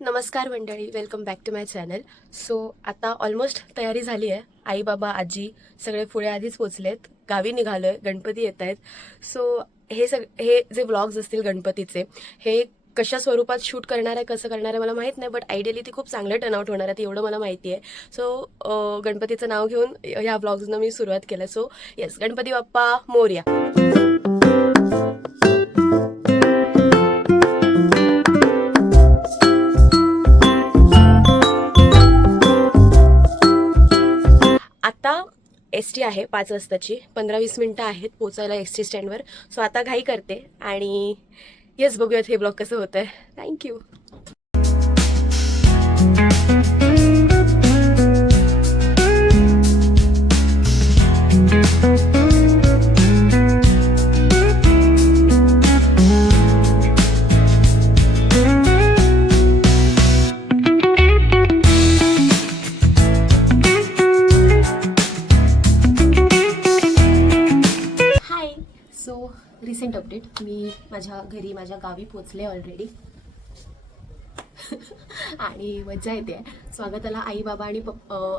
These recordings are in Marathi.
नमस्कार मंडळी welcome back to my channel so आता ऑलमोस्ट तयारी झाली आहे. आई बाबा आजी सगळे पुढे आधीच पोचलेत. गावी निघालो आहे गणपती येत आहेत. सो हे सग हे जे ब्लॉग्स असतील गणपतीचे हे कशा स्वरूपात शूट करणार आहे कसं करणार आहे मला माहीत नाही बट आयडियली ती खूप चांगलं टर्नआउट होणार आहे एवढं मला माहिती आहे. सो गणपतीचं नाव घेऊन ह्या ब्लॉग्सनं मी सुरुवात केलं. So yes Ganpati Bappa Morya. आता एस टी आहे पाच वाजताची पंधरा वीस मिनटं आहेत पोचायला एस टी स्टँडवर सो आता घाई करते आणि येस बघूयात हे ब्लॉग कसं होतं आहे थँक्यू रिसेंट मी माझ्या घरी माझ्या गावी पोचले ऑलरेडी आणि मजा येते. स्वागताला आई बाबा आणि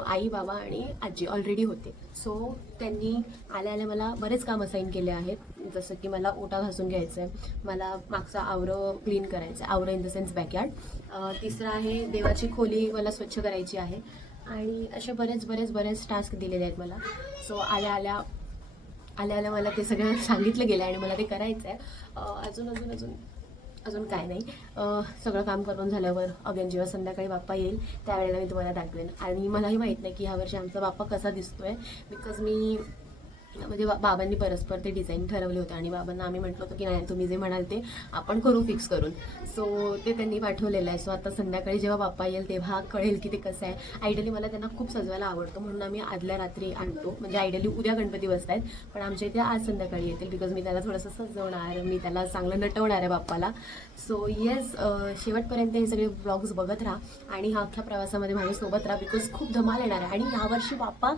आई बाबा आणि आजी ऑलरेडी होते. सो त्यांनी आल्या आल्या मला बरेच काम असाईन केले आहेत. जसं की मला ओटा घासून घ्यायचं आहे मला मागचा आवरं क्लीन करायचं आहे आवरं इन द सेन्स बॅकयार्ड तिसरं आहे देवाची खोली मला स्वच्छ करायची आहे. आणि असे बरेच बरेच बरेच टास्क दिलेले आहेत मला. सो आल्या आल्या आल्या आल्या मला ते सगळं सांगितलं गेलं आणि मला ते करायचं आहे अजून अजून अजून अजून काय नाही. सगळं काम करून झाल्यावर अगेन जेव्हा संध्याकाळी बाप्पा येईल त्यावेळेला मी तुम्हाला दाखवेन. आणि मलाही माहीत नाही की ह्यावर्षी आमचा बाप्पा कसा दिसतोय. बिकॉज मी म्हणजे बा- बाबांनी परस्पर ते डिझाईन ठरवले होते आणि बाबांना आम्ही म्हटलं होतं की नाही तुम्ही जे म्हणाल ते आपण करू फिक्स करून. सो ते त्यांनी पाठवलेलं आहे. सो आता संध्याकाळी जेव्हा बाप्पा येईल तेव्हा कळेल की ते कसं आहे. आयडियली मला त्यांना खूप सजवायला आवडतं म्हणून आम्ही आदल्या रात्री आणतो. म्हणजे आयडियली उद्या गणपती बसत आहेत पण आमच्या इथे आज संध्याकाळी येतील बिकॉज मी त्याला थोडंसं सजवणार मी त्याला चांगलं नटवणार आहे बाप्पाला. सो येस शेवटपर्यंत हे सगळे ब्लॉग्स बघत राहा आणि हा अख्ख्या प्रवासामध्ये माझ्यासोबत राहा बिकॉज खूप धमाल येणार आहे. आणि यावर्षी बाप्पा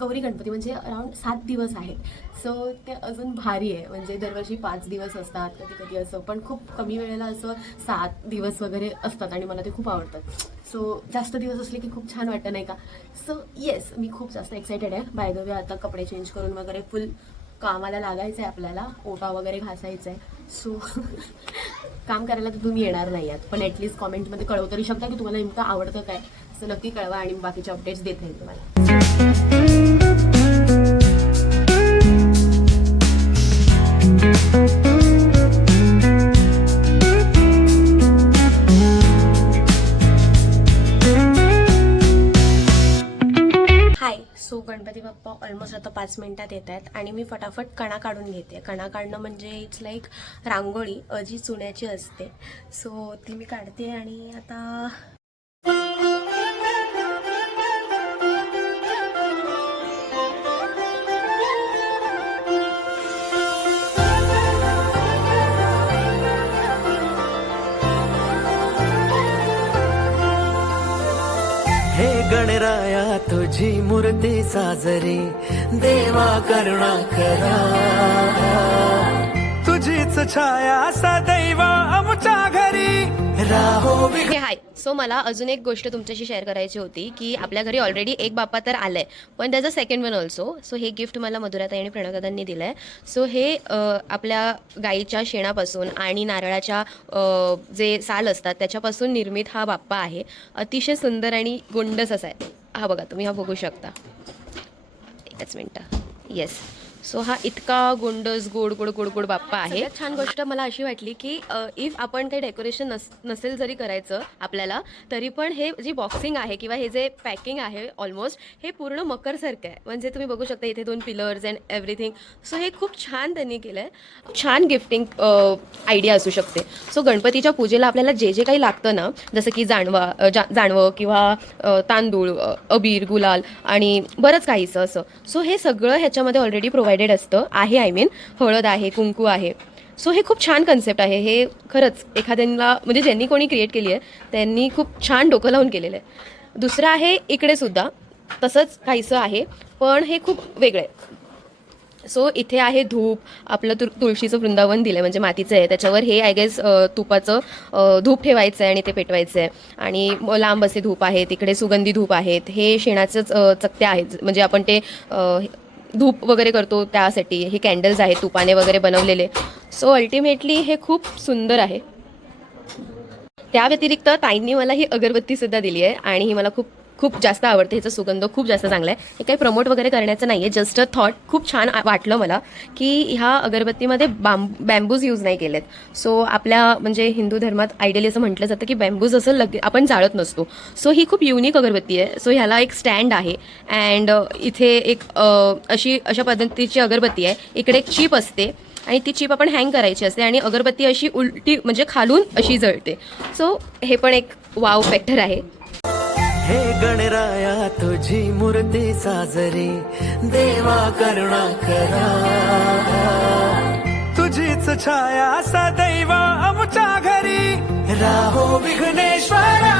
गौरी गणपती म्हणजे अराऊंड सात दिवस आहेत. सो ते अजून भारी आहे. म्हणजे दरवर्षी पाच दिवस असतात कधी कधी असं. पण खूप कमी वेळेला असं सात दिवस वगैरे असतात आणि मला ते खूप आवडतात. सो जास्त दिवस असले की खूप छान वाटतं नाही का? सो येस मी खूप जास्त एक्सायटेड आहे. बाय द वे आता कपडे चेंज करून वगैरे फुल कामाला लागायचं आहे आपल्याला. ओटा वगैरे घासायचा आहे सो काम करायला तर तुम्ही येणार नाही आहात. पण ॲटलिस्ट कॉमेंटमध्ये कळवू तरी शकता की तुम्हाला नेमकं आवडतं काय. असं नक्की कळवा आणि बाकीचे अपडेट्स देत राहील तुम्हाला. Hi so Ganpati Bappa almost आता पाच मिनिटात येत आहेत आणि मी फटाफट कणा काढून घेते. कणा काढणं म्हणजे इट्स लाईक रांगोळी अजी चुन्याची असते. सो ती मी काढते आणि आता गणराया तुझी मूर्ती साजरी देवा करुणा करा. तुझीच छाया सदैव आमच्या घरी. राहो वि- हाय. सो मला अजून एक गोष्ट तुमच्याशी शेअर करायची होती की आपल्या घरी ऑलरेडी एक बाप्पा तर आलाय. पण त्याचा सेकंड वन ऑल्सो सो हे गिफ्ट मला मधुराताई आणि प्रणवदादांनी दिलं आहे सो हे आपल्या गाईच्या शेणापासून आणि नारळाच्या जे साल असतात त्याच्यापासून निर्मित हा बाप्पा आहे. अतिशय सुंदर आणि गोंडस असा आहे. हा बघा तुम्ही हा बघू शकता. एकच मिनटं. येस सो हा इतका गोंडस गोड गोड गोड गोड बाप्पा आहे. छान गोष्ट मला अशी वाटली की इफ आपण ते डेकोरेशन नस नसेल जरी करायचं आपल्याला तरी पण हे जी बॉक्सिंग आहे किंवा हे जे पॅकिंग आहे ऑलमोस्ट हे पूर्ण मकरसारखं आहे. म्हणजे तुम्ही बघू शकता इथे दोन पिलर्स अँड एव्हरीथिंग सो हे खूप छान त्यांनी केलं आहे छान गिफ्टिंग आयडिया असू शकते. सो गणपतीच्या पूजेला आपल्याला जे जे काही लागतं ना जसं की जाणवा जा जाणवं किंवा तांदूळ अबीर गुलाल आणि बरंच काहीचं असं. सो हे सगळं ह्याच्यामध्ये ऑलरेडी प्रोव्हाइडेड असतं. आहे आय मीन हळद आहे कुंकू आहे. सो हे खूप छान कन्सेप्ट आहे. हे खरंच एखाद्यांना म्हणजे ज्यांनी कोणी क्रिएट केली आहे त्यांनी खूप छान डोकं लावून केलेलं आहे. दुसरं आहे इकडे सुद्धा. तसंच काहीसं आहे पण हे खूप वेगळं आहे. सो इथे आहे धूप. आपलं तु तुळशीचं वृंदावन दिलं म्हणजे मातीचं आहे. त्याच्यावर हे आय गेस तुपाचं धूप ठेवायचं आहे आणि ते पेटवायचं आहे. आणि लांब असे धूप आहेत इकडे सुगंधी धूप आहेत. हे शेणाचंच चकत्या आहेत. म्हणजे आपण ते धूप वगैरे करतो त्यासाठी. हे कॅन्डल्स आहेत तुपाने वगैरे बनवलेले. सो अल्टिमेटली हे खूप सुंदर आहे. त्या व्यतिरिक्त ताईंनी मला ही अगरबत्तीसुद्धा दिली आहे आणि ही मला खूप खूप जास्त आवडते ह्याचा सुगंध खूप जास्त चांगला आहे. हे काही प्रमोट वगैरे करण्याचं नाही आहे जस्ट अ थॉट खूप छान वाटलं मला की ह्या अगरबत्तीमध्ये बांब बॅम्बूज यूज नाही केलेत. सो आपल्या म्हणजे हिंदू धर्मात आयडियली असं म्हटलं जातं की बॅम्बूज असं लगे आपण जाळत नसतो. सो ही खूप युनिक अगरबत्ती आहे. सो ह्याला एक स्टँड आहे. अँड इथे एक अशी अशा पद्धतीची अगरबत्ती आहे. इकडे एक चीप असते आणि ती चिप आपण हँग करायची असते आणि अगरबत्ती अशी उलटी म्हणजे खालून अशी जळते. सो हे पण एक वाव फॅक्टर आहे. हे गणराया तुझी मूर्ती साजरी देवा करुणा करा. तुझीच छाया सदैव आमच्या घरी. राहो विघ्नेश्वरा.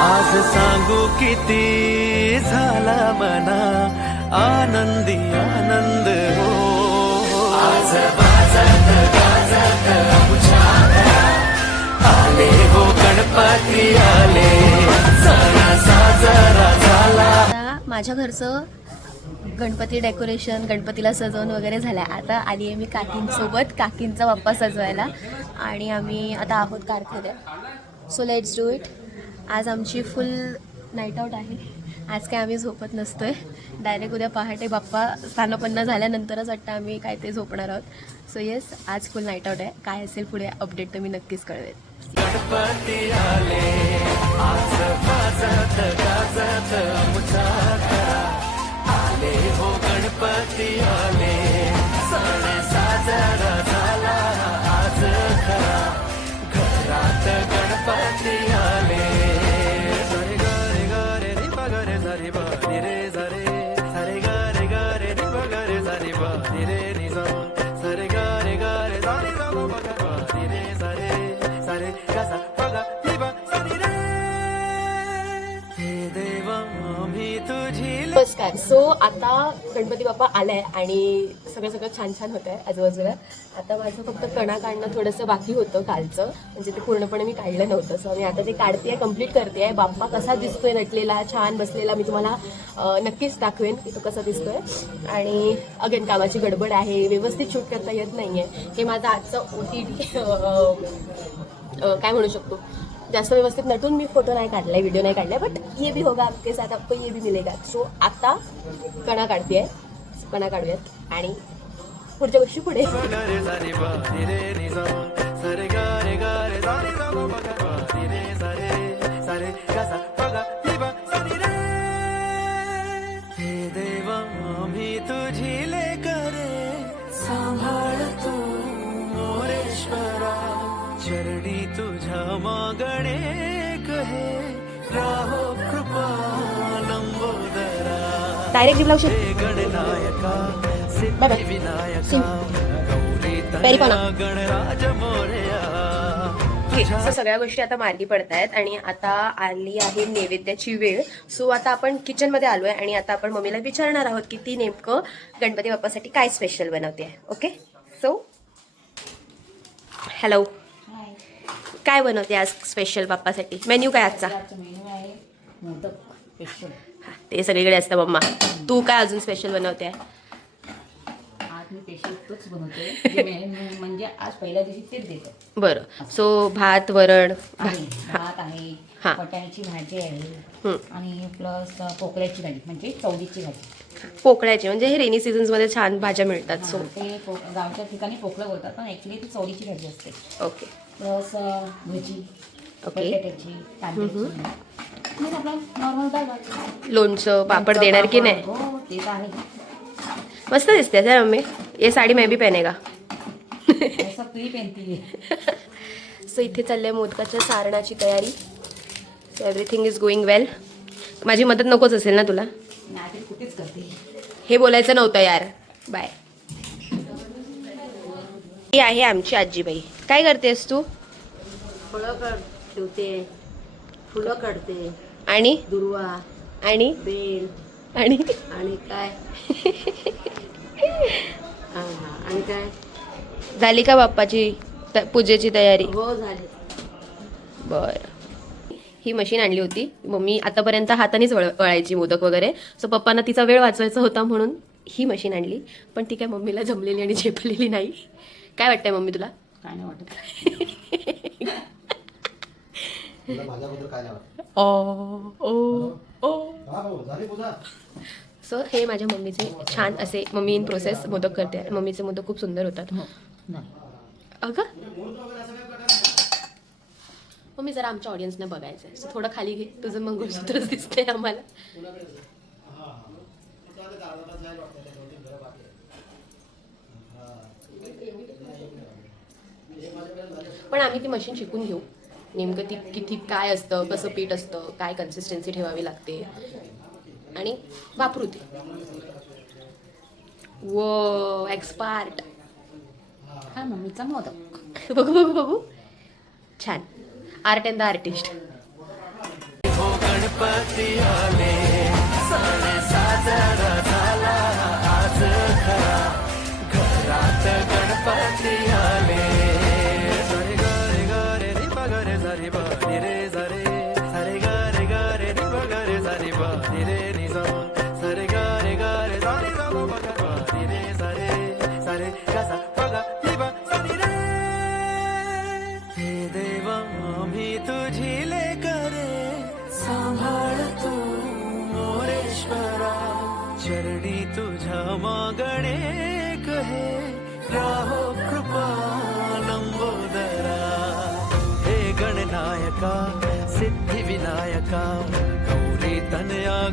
आज सांगू किती झाला मना. आनंदी आनंद हो. आज बाजात गाजात आमच्या आले हो गणपती आले. सणा साजरा झाला. माझ्या घरचं गणपती डेकोरेशन गणपतीला सजवून वगैरे झालं आहे आता आली आहे मी काकींसोबत काकींचा बाप्पा सजवायला. आणि आम्ही आता आहोत कारखान्यात. सो लेट्स डू इट आज आमची फुल नाईट आऊट आहे. आज काय आम्ही झोपत नसतो आहे डायरेक्ट उद्या पहाटे बाप्पा स्थानपन्न झाल्यानंतरच वाटतं आम्ही काय ते झोपणार आहोत. सो येस आज फुल नाईट आऊट आहे. काय असेल पुढे अपडेट तर मी नक्कीच कळवेल गणपती आले. आज वाजत गाजत आमचा आले हो गणपती आले. सण नमस्कार. सो आता गणपती बाप्पा आलाय आणि सगळं सगळं छान छान होत आहे आजूबाजूला. आता माझं फक्त कणा काढणं थोडंसं बाकी होतं कालचं. म्हणजे ते पूर्णपणे मी काढलं नव्हतं. सो मी आता ते काढते कंप्लीट करते आहे बाप्पा कसा दिसतोय नटलेला छान बसलेला मी तुम्हाला नक्कीच दाखवेन की तो कसा दिसतोय. आणि अगेन कामाची गडबड आहे व्यवस्थित शूट करता येत नाही आहे हे माझं आजचं ओ टी काय म्हणू शकतो? जास्त व्यवस्थित नटून मी फोटो नाही काढलाय व्हिडिओ नाही काढलाय बट ये भी होगा आपके साथ आपको ये भी मिलेगा सो आता कणा काढते कणा काढूयात आणि पुढच्या गोष्टी पुढे See गौरी Pericona. तनया गणराज मोरया ओके सो सगळ्या गोष्टी आता मार्गी पडत आहेत आणि आता आली आहे नैवेद्याची वेळ. सो आता आपण किचनमध्ये आलो आहे आणि आता आपण मम्मीला विचारणार आहोत की ती नेमकं गणपती बाप्पासाठी काय स्पेशल बनवते ओके सो हॅलो काय बनवते आज स्पेशल बाप्पासाठी? मेन्यू काय आजचा? मोदक स्पेशल ते सगळीकडे असतं मम्मा तू काय अजून स्पेशल बनवते आज मी स्पेशल तोच बनवते म्हणजे आज पहिल्या दिवशी तेच देतो. बरं. सो भात वरण भात. आहे. बटाण्याची भाजी आहे. आणि प्लस पोकळ्याची भाजी म्हणजे चवळीची भाजी. पोकळ्याचे म्हणजे हे रेनी सीझन्समध्ये छान भाज्या मिळतात सो ते गावच्या ठिकाणी पोकळं बोलतात पण ऍक्च्युली ती चवळीची भाजी असते. Okay plus bhaji okay. लोणचं पापड देणार की नाही? आहे मस्त दिसते सर मम्मी. ये साडी मी बी पहनेगा असं सो इथे चालले मोदकाच्या सारणाची तयारी. So everything is going well माझी मदत नकोच असेल ना तुला? हे बोलायचं नव्हतं यार. बाय ही आहे आमची आजीबाई. काय करतेस तू? फळं काढ ठेवते. फुलं काढते. आणि? दुर्वा. आणि? बेल. आणि? आणि काय? हा हा. आणि काय? झाली का बाप्पाची त- पूजेची तयारी? हो झाले. बर. ही मशीन आणली होती. मम्मी आतापर्यंत हातानेच वळ वळायची मोदक वगैरे. सो पप्पांना तिचा वेळ वाचवायचा होता म्हणून ही मशीन आणली. पण ती काय मम्मीला जमलेली आणि झेपलेली नाही. काय वाटतंय मम्मी तुला? काय नाही वाटत. ओ हा हे माझ्या मम्मीचे छान असे मम्मी इन प्रोसेस मोदक करते. मम्मीचे मोदक खूप सुंदर होतात. हो नाही. अगं. मम्मी जरा आमच्या ऑडियन्सने बघायचं आहे सो थोडं खाली घे. तुझं मंगळसूत्रच दिसतंय आम्हाला. पण आम्ही ती मशीन शिकून घेऊ. नेमकं ती किती काय असतं कसं पीठ असतं काय कन्सिस्टन्सी ठेवावी लागते आणि वापरू ते. व एक्सपार्ट हा मम्मीचा मोदक. बघू बघू बघू. छान. Art and the artist Ganpati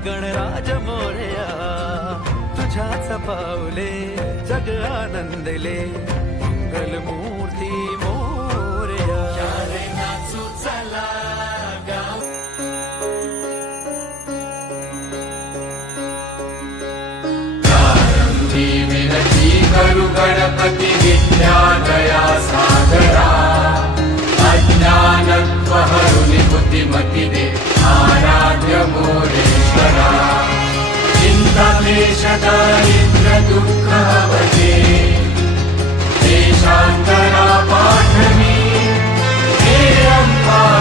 Ganraj Morya तुझ्याच पावले जग आनंदले मंगल मूर्ती मोरया. नाचू चला गाव विनती करू गणपति विद्यादया सागरा अज्ञानत्व अज्ञानत्वहरुनि बुद्धिमती दे आराध्य मोरेश्वरा चिन्ताक्लेश दारिद्र्य दुःखवते देशान्तरा पाठमी हे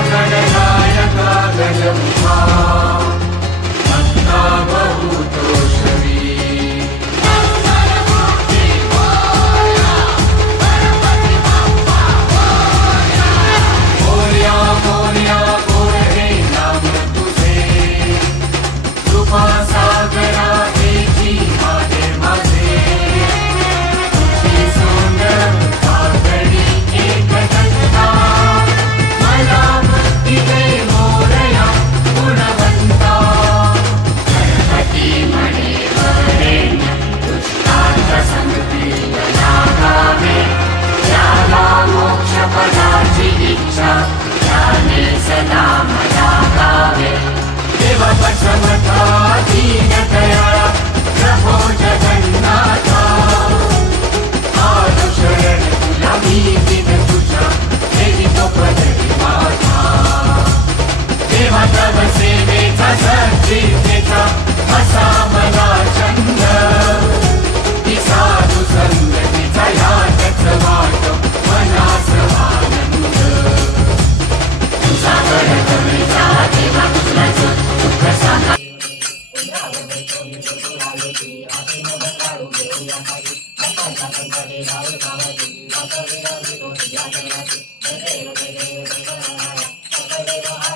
गणनायका गजमुखा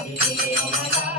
Ayo,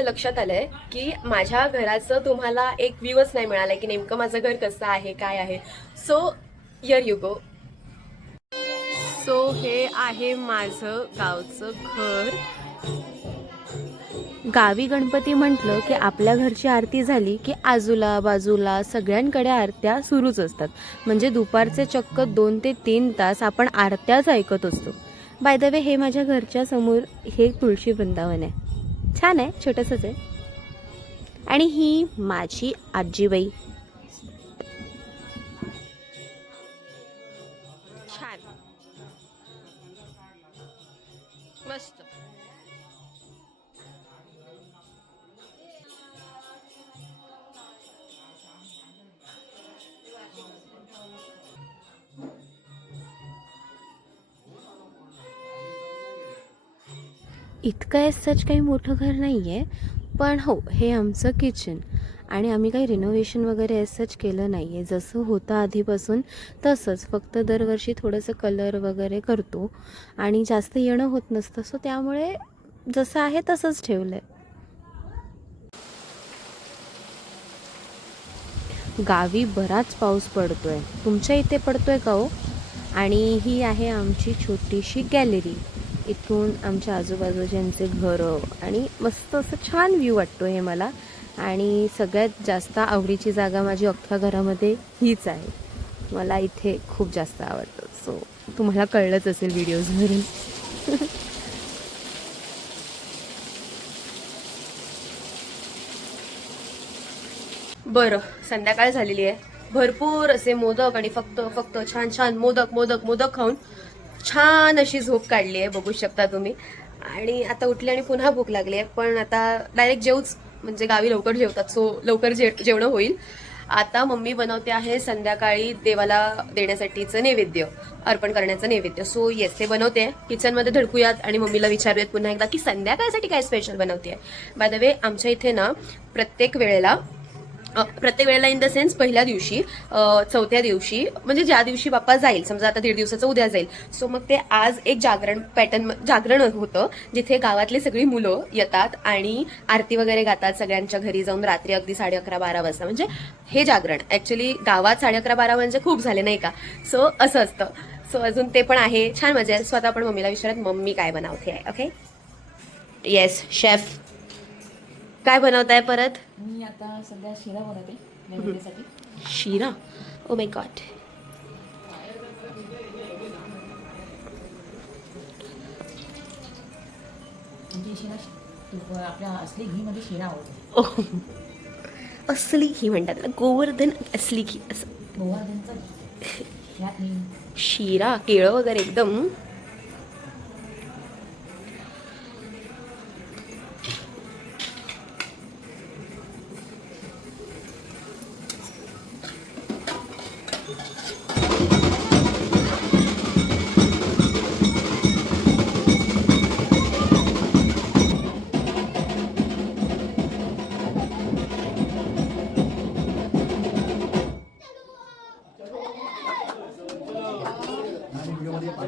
असं लक्षात आलंय की माझ्या घराचं तुम्हाला एक व्ह्यूच नाही मिळाला की नेमकं माझं घर कसं आहे काय आहे. So here you go so हे आहे माझं गावचं घर. गावी गणपती म्हटलं की आपल्या घरची आरती झाली की आजूला बाजूला सगळ्यांकडे आरत्या सुरूच असतात. म्हणजे दुपारचे चक्क दोन ते तीन तास आपण आरत्याच ऐकत असतो. बाय द वे हे माझ्या घरच्या समोर हे तुळशी वृंदावन आहे. छान आहे छोटंसंच आहे. आणि ही माझी आजीबाई. इतकं आहे सच काही मोठं घर नाही आहे पण हो हे आमचं किचन आणि आम्ही काही रिनोव्हेशन वगैरे एज सच केलं नाही आहे जसं होतं आधीपासून तसंच. फक्त दरवर्षी थोडंसं कलर वगैरे करतो. आणि जास्त येणं होत नसतं. सो त्यामुळे जसं आहे तसंच ठेवलं आहे गावी बराच पाऊस पडतोय. तुमच्या इथे पडतोय का हो? आणि ही आहे आमची छोटीशी गॅलरी इथून आमच्या आजूबाजूच्यांचे घरं आणि मस्त असं छान व्ह्यू वाटतो हे मला. आणि सगळ्यात जास्त आवडीची जागा माझी अख्ख्या घरामध्ये हीच आहे. मला इथे खूप जास्त आवडतं. सो तुम्हाला कळलंच असेल व्हिडिओजवरून बरं संध्याकाळ झालेली आहे. भरपूर असे मोदक आणि फक्त फक्त छान छान मोदक मोदक मोदक खाऊन छान अशी झोप काढली आहे बघू शकता तुम्ही. आणि आता उठली आणि पुन्हा भूक लागली आहे पण आता डायरेक्ट जेवूच म्हणजे गावी लवकर जेवतात सो लवकर जे जेवणं होईल. आता मम्मी बनवते आहे संध्याकाळी देवाला देण्यासाठीचं नैवेद्य अर्पण करण्याचं नैवेद्य. सो येस ते बनवते. किचनमध्ये धडकूयात आणि मम्मीला विचारूयात पुन्हा एकदा की संध्याकाळसाठी काय स्पेशल बनवते? बाय द वे आमच्या इथे ना प्रत्येक वेळेला प्रत्येक वेळेला इन द सेन्स पहिल्या दिवशी चौथ्या दिवशी म्हणजे ज्या दिवशी बाप्पा जाईल समजा आता दीड दिवसाचं उद्या जाईल सो मग ते आज एक जागरण पॅटर्न जागरण होतं जिथे गावातली सगळी मुलं येतात आणि आरती वगैरे गातात सगळ्यांच्या घरी जाऊन रात्री अगदी साडे अकरा बारा वाजता. म्हणजे हे जागरण. ॲक्च्युली गावात साडे अकरा बारा म्हणजे खूप झाले नाही का? सो असं असतं. सो अजून ते पण आहे. छान मजा आहे. स्वतः पण मम्मीला विचारत मम्मी काय बनवते? आहे ओके येस शेफ काय बनवताय परत? मी आता सध्या शिरा बनवते नैवेद्यासाठी शिरा? ओ माय गॉड म्हणजे शिरा आपल्या असली घीमध्ये शिरा आवडतो. ओ असली घी म्हणतात. गोवर्धन असली घी असं. गोवर्धनचा? मी शिरा केळं वगैरे एकदम.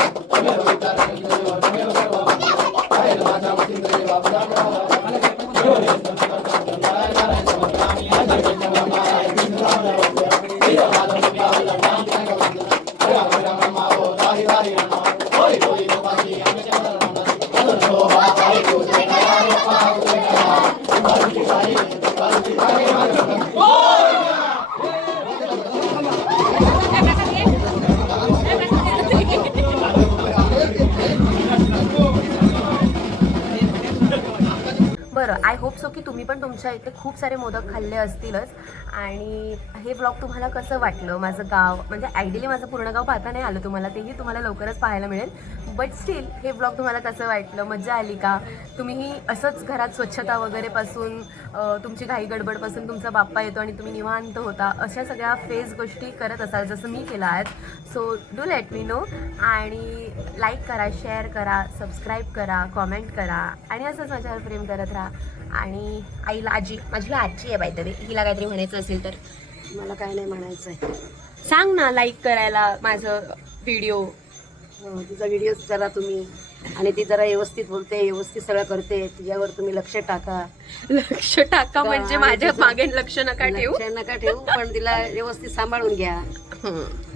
やだ。असतीलच. आणि हे ब्लॉग तुम्हाला कसं वाटलं? माझं गाव म्हणजे आयडियली माझं पूर्ण गाव पाहता नाही आलं तुम्हाला तेही तुम्हाला लवकरच पाहायला मिळेल. बट स्टील हे ब्लॉग तुम्हाला कसं वाटलं? मजा आली का? तुम्हीही असंच घरात स्वच्छता वगैरे पासून तुमची घाई गडबडपासून तुमचा बाप्पा येतो आणि तुम्ही निवांत होता अशा सगळ्या फेस गोष्टी करत असाल जसं मी केलं आहे so do let me know आणि लाईक करा शेअर करा सबस्क्राईब करा कॉमेंट करा. आणि असंच माझ्यावर प्रेम करत राहा. आणि आईला आजी माझी आजी आहे बाय तरी हिला काहीतरी म्हणायचं असेल तर. मला काय नाही म्हणायचं आहे सांग ना लाईक करायला माझं व्हिडिओ हो, तिचा व्हिडिओ करा तुम्ही. आणि ती जरा व्यवस्थित बोलते व्यवस्थित सगळं करते. तिच्यावर तुम्ही लक्ष टाका. लक्ष टाका म्हणजे माझ्या मागे लक्ष नका ठेवू. नका ठेवू पण तिला व्यवस्थित सांभाळून घ्या.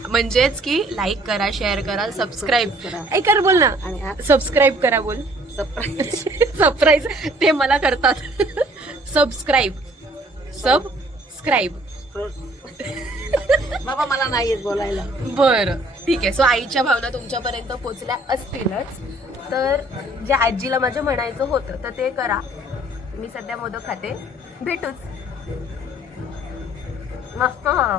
म्हणजेच की लाईक करा शेअर करा सबस्क्राईब करा. ऐ कर बोल ना. सबस्क्राईब करा बोल. सरप्राईज सरप्राईज ते मला करतात. सबस्क्राईब सबस्क्राईब बाबा मला नाही येत बोलायला. बरं. ठीक आहे. सो आईच्या भावना तुमच्यापर्यंत पोचल्या असतीलच. तर ज्या आजीला माझं म्हणायचं होतं तर ते करा. मी सध्या मोदक खाते. भेटूच. मस्त. हा